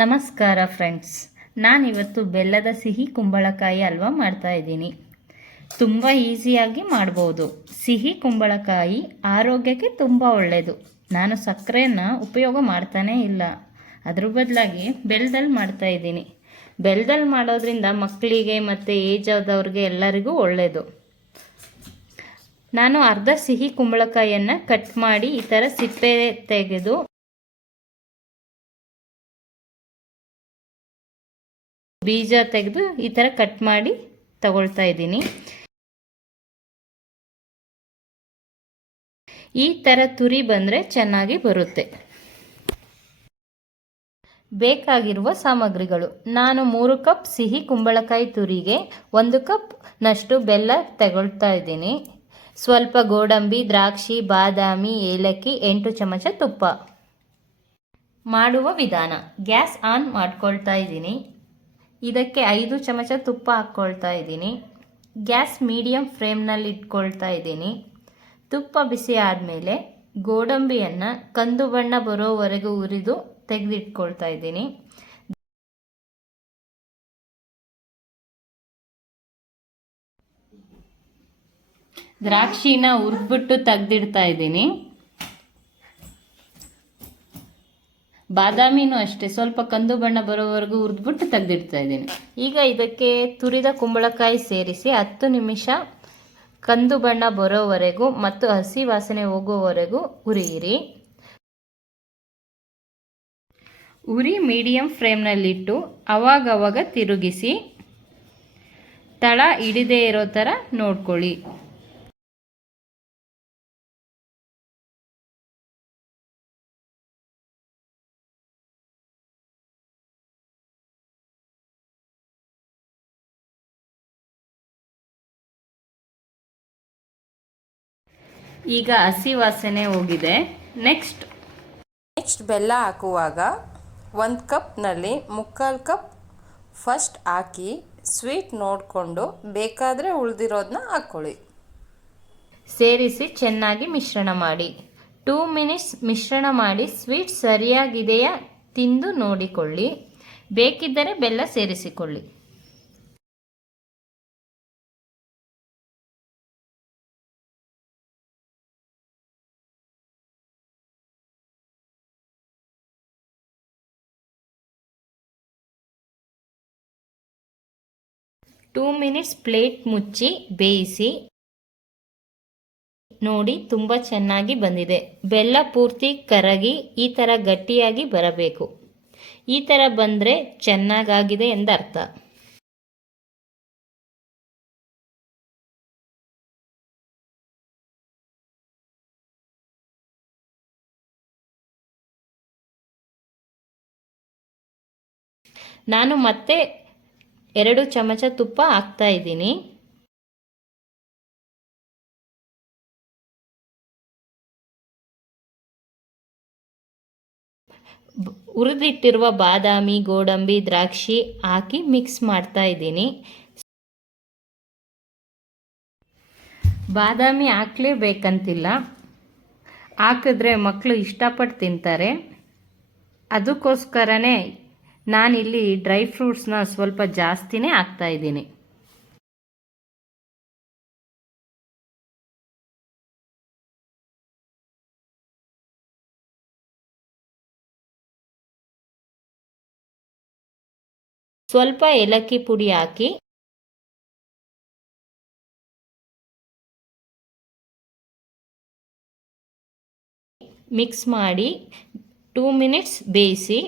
ನಮಸ್ಕಾರ ಫ್ರೆಂಡ್ಸ್, ನಾನಿವತ್ತು ಬೆಲ್ಲದ ಸಿಹಿ ಕುಂಬಳಕಾಯಿ ಹಲ್ವ ಮಾಡ್ತಾಯಿದ್ದೀನಿ. ತುಂಬ ಈಸಿಯಾಗಿ ಮಾಡ್ಬೋದು. ಸಿಹಿ ಕುಂಬಳಕಾಯಿ ಆರೋಗ್ಯಕ್ಕೆ ತುಂಬ ಒಳ್ಳೆಯದು. ನಾನು ಸಕ್ಕರೆನ ಉಪಯೋಗ ಮಾಡ್ತಾನೇ ಇಲ್ಲ, ಅದ್ರ ಬದಲಾಗಿ ಬೆಲ್ಲದಲ್ಲಿ ಮಾಡ್ತಾಯಿದ್ದೀನಿ. ಬೆಲ್ಲದಲ್ಲಿ ಮಾಡೋದ್ರಿಂದ ಮಕ್ಕಳಿಗೆ ಮತ್ತು ಏಜ್ ಆದವ್ರಿಗೆ ಎಲ್ಲರಿಗೂ ಒಳ್ಳೆಯದು. ನಾನು ಅರ್ಧ ಸಿಹಿ ಕುಂಬಳಕಾಯಿಯನ್ನು ಕಟ್ ಮಾಡಿ ಈ ಥರ ಸಿಪ್ಪೆ ತೆಗೆದು ಬೀಜ ತೆಗೆದು ಈ ಥರ ಕಟ್ ಮಾಡಿ ತಗೊಳ್ತಾ ಇದ್ದೀನಿ. ಈ ಥರ ತುರಿ ಬಂದರೆ ಚೆನ್ನಾಗಿ ಬರುತ್ತೆ. ಬೇಕಾಗಿರುವ ಸಾಮಗ್ರಿಗಳು: ನಾನು 3 ಕಪ್ ಸಿಹಿ ಕುಂಬಳಕಾಯಿ ತುರಿಗೆ 1 ಕಪ್ ನಷ್ಟು ಬೆಲ್ಲ ತಗೊಳ್ತಾ ಇದ್ದೀನಿ. ಸ್ವಲ್ಪ ಗೋಡಂಬಿ, ದ್ರಾಕ್ಷಿ, ಬಾದಾಮಿ, ಏಲಕ್ಕಿ, 8 ಚಮಚ ತುಪ್ಪ. ಮಾಡುವ ವಿಧಾನ: ಗ್ಯಾಸ್ ಆನ್ ಮಾಡ್ಕೊಳ್ತಾ ಇದ್ದೀನಿ. ಇದಕ್ಕೆ 5 ಚಮಚ ತುಪ್ಪ ಹಾಕ್ಕೊಳ್ತಾ ಇದ್ದೀನಿ. ಗ್ಯಾಸ್ ಮೀಡಿಯಮ್ ಫ್ಲೇಮ್ನಲ್ಲಿ ಇಟ್ಕೊಳ್ತಾ ಇದ್ದೀನಿ. ತುಪ್ಪ ಬಿಸಿ ಆದಮೇಲೆ ಗೋಡಂಬಿಯನ್ನು ಕಂದು ಬಣ್ಣ ಬರೋವರೆಗೂ ಹುರಿದು ತೆಗೆದಿಟ್ಕೊಳ್ತಾ ಇದ್ದೀನಿ. ದ್ರಾಕ್ಷಿನ ಹುರಿದ್ಬಿಟ್ಟು ತೆಗೆದಿಡ್ತಾ ಇದ್ದೀನಿ. ಬಾದಾಮಿನೂ ಅಷ್ಟೇ, ಸ್ವಲ್ಪ ಕಂದು ಬಣ್ಣ ಬರೋವರೆಗೂ ಹುರಿದ್ಬಿಟ್ಟು ತೆಗೆದಿಡ್ತಾ ಇದ್ದೀನಿ. ಈಗ ಇದಕ್ಕೆ ತುರಿದ ಕುಂಬಳಕಾಯಿ ಸೇರಿಸಿ 10 ನಿಮಿಷ ಕಂದು ಬಣ್ಣ ಬರೋವರೆಗೂ ಮತ್ತು ಹಸಿ ವಾಸನೆ ಹೋಗೋವರೆಗೂ ಹುರಿಯಿರಿ. ಉರಿ ಮೀಡಿಯಂ ಫ್ಲೇಮ್ನಲ್ಲಿಟ್ಟು ಅವಾಗವಾಗ ತಿರುಗಿಸಿ ತಳ ಹಿಡಿದೇ ಇರೋ ಥರ ನೋಡ್ಕೊಳ್ಳಿ. ಈಗ ಹಸಿ ವಾಸನೆ ಹೋಗಿದೆ. ನೆಕ್ಸ್ಟ್ ಬೆಲ್ಲ ಹಾಕುವಾಗ 1 ಕಪ್ನಲ್ಲಿ 3/4 ಕಪ್ ಫಸ್ಟ್ ಹಾಕಿ ಸ್ವೀಟ್ ನೋಡಿಕೊಂಡು ಬೇಕಾದರೆ ಉಳಿದಿರೋದನ್ನ ಹಾಕ್ಕೊಳ್ಳಿ. ಸೇರಿಸಿ ಚೆನ್ನಾಗಿ ಮಿಶ್ರಣ ಮಾಡಿ 2 ಮಿನಿಟ್ಸ್ ಮಿಶ್ರಣ ಮಾಡಿ ಸ್ವೀಟ್ ಸರಿಯಾಗಿದೆಯಾ ತಿಂದು ನೋಡಿಕೊಳ್ಳಿ. ಬೇಕಿದ್ದರೆ ಬೆಲ್ಲ ಸೇರಿಸಿಕೊಳ್ಳಿ. ಟೂ ಮಿನಿಟ್ಸ್ ಪ್ಲೇಟ್ ಮುಚ್ಚಿ ಬೇಯಿಸಿ ನೋಡಿ, ತುಂಬ ಚೆನ್ನಾಗಿ ಬಂದಿದೆ. ಬೆಲ್ಲ ಪೂರ್ತಿ ಕರಗಿ ಈ ಥರ ಗಟ್ಟಿಯಾಗಿ ಬರಬೇಕು. ಈ ಥರ ಬಂದರೆ ಚೆನ್ನಾಗಾಗಿದೆ ಎಂದರ್ಥ. ನಾನು ಮತ್ತೆ 2 ಚಮಚ ತುಪ್ಪ ಹಾಕ್ತಾ ಇದ್ದೀನಿ. ಹುರಿದಿಟ್ಟಿರುವ ಬಾದಾಮಿ, ಗೋಡಂಬಿ, ದ್ರಾಕ್ಷಿ ಹಾಕಿ ಮಿಕ್ಸ್ ಮಾಡ್ತಾ ಇದ್ದೀನಿ. ಬಾದಾಮಿ ಹಾಕಲೇಬೇಕಂತಿಲ್ಲ, ಹಾಕಿದ್ರೆ ಮಕ್ಕಳು ಇಷ್ಟಪಟ್ಟು ತಿಂತಾರೆ. ಅದಕ್ಕೋಸ್ಕರನೇ ನಾನಿಲ್ಲಿ ಡ್ರೈ ಫ್ರೂಟ್ಸ್ನ ಸ್ವಲ್ಪ ಜಾಸ್ತಿನೇ ಹಾಕ್ತಾ ಇದ್ದೀನಿ. ಸ್ವಲ್ಪ ಏಲಕ್ಕಿ ಪುಡಿ ಹಾಕಿ ಮಿಕ್ಸ್ ಮಾಡಿ 2 ಮಿನಿಟ್ಸ್ ಬೇಯಿಸಿ.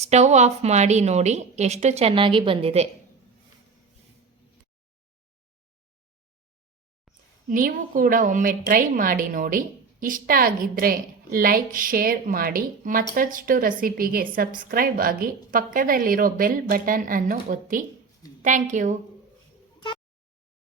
ಸ್ಟವ್ ಆಫ್ ಮಾಡಿ ನೋಡಿ ಎಷ್ಟು ಚೆನ್ನಾಗಿ ಬಂದಿದೆ. ನೀವು ಕೂಡ ಒಮ್ಮೆ ಟ್ರೈ ಮಾಡಿ ನೋಡಿ. ಇಷ್ಟ ಆಗಿದ್ದರೆ ಲೈಕ್, ಶೇರ್ ಮಾಡಿ. ಮತ್ತಷ್ಟು ರೆಸಿಪಿಗೆ ಸಬ್ಸ್ಕ್ರೈಬ್ ಆಗಿ ಪಕ್ಕದಲ್ಲಿರೋ ಬೆಲ್ ಬಟನ್ ಅನ್ನು ಒತ್ತಿ. Thank you.